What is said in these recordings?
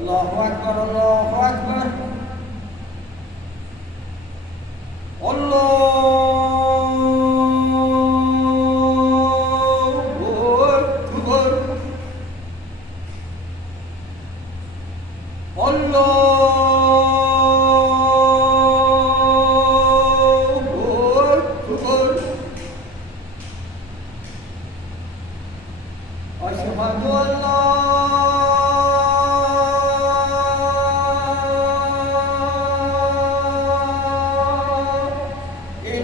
الله أكبر الله أكبر الله أكبر الله أكبر أشهد أن لا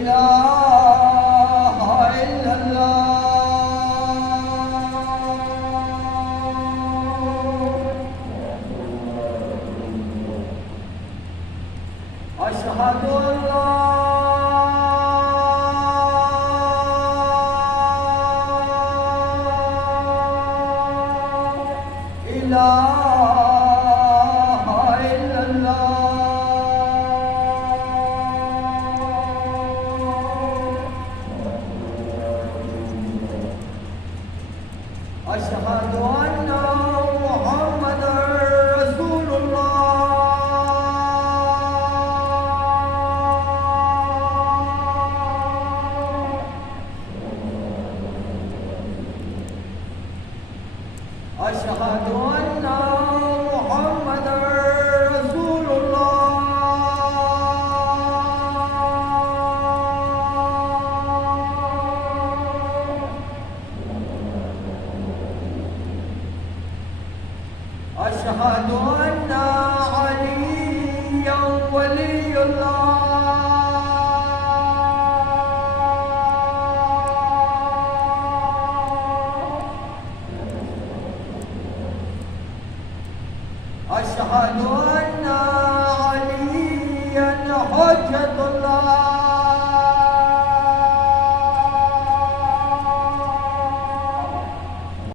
إله إلا الله أشهد أن لا إله إلا الله أشهد أن محمدا رسول الله أشهد أن محمدا رسول الله أشهد أن عليا ولي الله أشهد أن عليا حجة الله